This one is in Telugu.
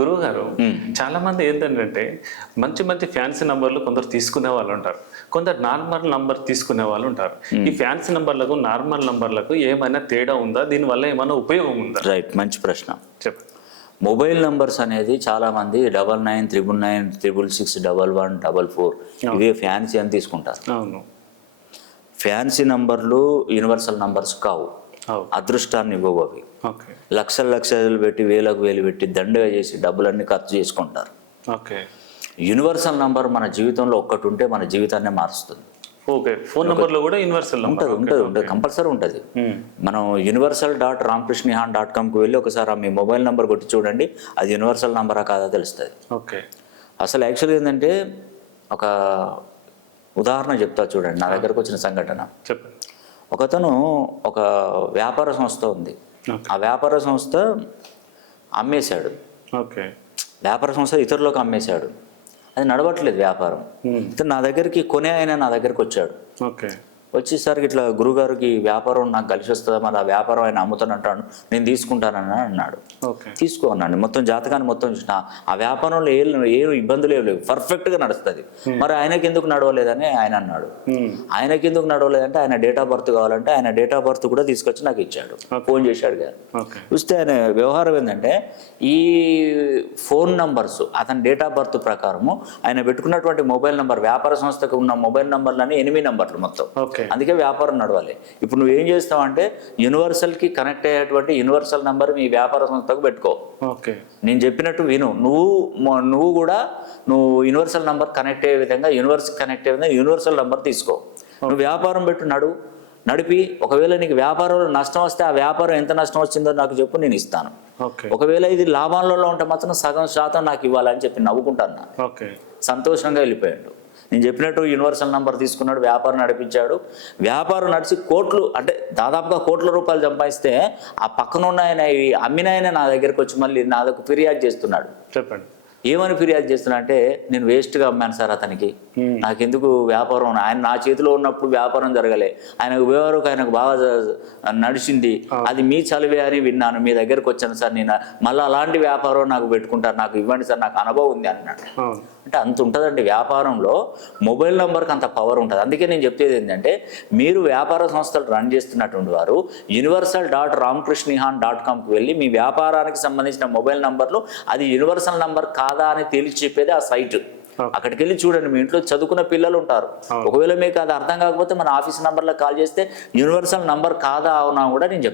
గురువు గారు చాలా మంది ఏంటంటే మంచి మంచి ఫ్యాన్సీ నంబర్లు కొందరు తీసుకునే వాళ్ళు ఉంటారు, కొందరు నార్మల్ నంబర్ తీసుకునే వాళ్ళు ఉంటారు. ఈ ఫ్యాన్సీ నంబర్లకు నార్మల్ నంబర్లకు ఏమైనా తేడా ఉందా? దీనివల్ల ఏమైనా ఉపయోగం ఉందా? రైట్, మంచి ప్రశ్న. చెప్పండి. మొబైల్ నంబర్స్ అనేది చాలా మంది 9999661144 ఇవే ఫ్యాన్సీ అని తీసుకుంటారు. అవును, ఫ్యాన్సీ నంబర్లు యూనివర్సల్ నంబర్స్ కావు, అదృష్టాన్ని ఇవ్వవు అవి. ఓకే, లక్షలు లక్షలు పెట్టి వేలకు వేలు పెట్టి దండగా చేసి డబ్బులన్నీ ఖర్చు చేసుకుంటారు. ఓకే. యూనివర్సల్ నంబర్ మన జీవితంలో ఒక్కటి ఉంటే మన జీవితాన్ని మారుస్తుంది. ఓకే, ఫోన్ నంబర్లో కూడా యూనివర్సల్ ఉంటుంది కంపల్సరీ ఉంటుంది. మనం universal.ramkrishnihan.comకి వెళ్ళి ఒకసారి మీ మొబైల్ నెంబర్ కొట్టి చూడండి, అది యూనివర్సల్ నెంబరా కాదా తెలుస్తుంది. ఓకే. అసలు యాక్చువల్గా ఏంటంటే ఒక ఉదాహరణ చెప్తా చూడండి, నా దగ్గరకు వచ్చిన సంఘటన. చెప్పండి. ఒకతను ఒక వ్యాపార సంస్థ ఉంది, ఆ వ్యాపార సంస్థ అమ్మేశాడు. ఓకే. వ్యాపార సంస్థ ఇతరులకు అమ్మేశాడు, అది నడవట్లేదు వ్యాపారం. నా దగ్గరికి కొనే ఆయన నా దగ్గరికి వచ్చాడు. ఓకే. వచ్చేసరికి ఇట్లా గురుగారికి వ్యాపారం నాకు కలిసి వస్తుందా, మరి ఆ వ్యాపారం ఆయన అమ్ముతానంటాడు, నేను తీసుకుంటానని అన్నాడు. తీసుకో అన్నాడు. మొత్తం జాతకాన్ని మొత్తం చూసిన ఆ వ్యాపారంలో ఏ ఇబ్బందులు ఏం లేవు, పర్ఫెక్ట్గా నడుస్తుంది. మరి ఆయనకి ఎందుకు నడవలేదని ఆయన అన్నాడు. ఆయనకి ఎందుకు నడవలేదంటే ఆయన డేట్ ఆఫ్ బర్త్ కావాలంటే ఆయన డేట్ ఆఫ్ బర్త్ కూడా తీసుకొచ్చి నాకు ఇచ్చాడు, ఫోన్ చేశాడు కదా. చూస్తే ఆయన వ్యవహారం ఏంటంటే ఈ ఫోన్ నంబర్స్ అతని డేట్ ఆఫ్ బర్త్ ప్రకారము ఆయన పెట్టుకున్నటువంటి మొబైల్ నంబర్, వ్యాపార సంస్థకు ఉన్న మొబైల్ నంబర్లని 8 నంబర్లు మొత్తం. అందుకే వ్యాపారం నడవాలి. ఇప్పుడు నువ్వు ఏం చేస్తావంటే యూనివర్సల్కి కనెక్ట్ అయ్యేటువంటి యూనివర్సల్ నంబర్ మీ వ్యాపార సంస్థకు పెట్టుకో. నేను చెప్పినట్టు విను. నువ్వు కూడా యూనివర్సల్ నంబర్ కనెక్ట్ అయ్యే విధంగా యూనివర్సల్ నంబర్ తీసుకో. నువ్వు వ్యాపారం పెట్టు, నడిపి ఒకవేళ నీకు వ్యాపారంలో నష్టం వస్తే ఆ వ్యాపారం ఎంత నష్టం వచ్చిందో నాకు చెప్పు, నేను ఇస్తాను. ఒకవేళ ఇది లాభాలలో ఉంటే మాత్రం సగం శాతం నాకు ఇవ్వాలని చెప్పి నవ్వుకుంటాను. సంతోషంగా వెళ్ళిపోయాడు. నేను చెప్పినట్టు యూనివర్సల్ నంబర్ తీసుకున్నాడు, వ్యాపారం నడిపించాడు. వ్యాపారం నడిచి కోట్లు, అంటే దాదాపుగా కోట్ల రూపాయలు సంపాదిస్తే ఆ పక్కన ఉన్న ఆయన అమ్మిన ఆయన నా దగ్గరికి వచ్చి మళ్ళీ నా దగ్గర ఫిర్యాదు చేస్తున్నాడు. చెప్పండి. ఏమని ఫిర్యాదు చేస్తున్నా అంటే, నేను వేస్ట్గా అమ్మాను సార్ అతనికి, నాకెందుకు వ్యాపారం, ఆయన నా చేతిలో ఉన్నప్పుడు వ్యాపారం జరగలే, ఆయనకు ఆయనకు బాగా నడిచింది, అది మీ చలివే అని విన్నాను, మీ దగ్గరకు వచ్చాను సార్, నేను మళ్ళీ అలాంటి వ్యాపారం నాకు పెట్టుకుంటారు, నాకు ఇవ్వండి సార్, నాకు అనుభవం ఉంది అన్నాడు. అంటే అంత ఉంటుందండి వ్యాపారంలో, మొబైల్ నెంబర్కి అంత పవర్ ఉంటుంది. అందుకే నేను చెప్పేది ఏంటంటే, మీరు వ్యాపార సంస్థలు రన్ చేస్తున్నటువంటి వారు universal.ramkrishnihan.comకి వెళ్ళి మీ వ్యాపారానికి సంబంధించిన మొబైల్ నంబర్లు అది యూనివర్సల్ నంబర్ కాదా అని తేల్చి చెప్పేది ఆ సైట్. అక్కడికి వెళ్ళి చూడండి. మీ ఇంట్లో చదువుకున్న పిల్లలు ఉంటారు, ఒకవేళ మీకు అది అర్థం కాకపోతే మన ఆఫీస్ నంబర్లో కాల్ చేస్తే యూనివర్సల్ నంబర్ కాదా అవునా కూడా నేను చెప్తాను.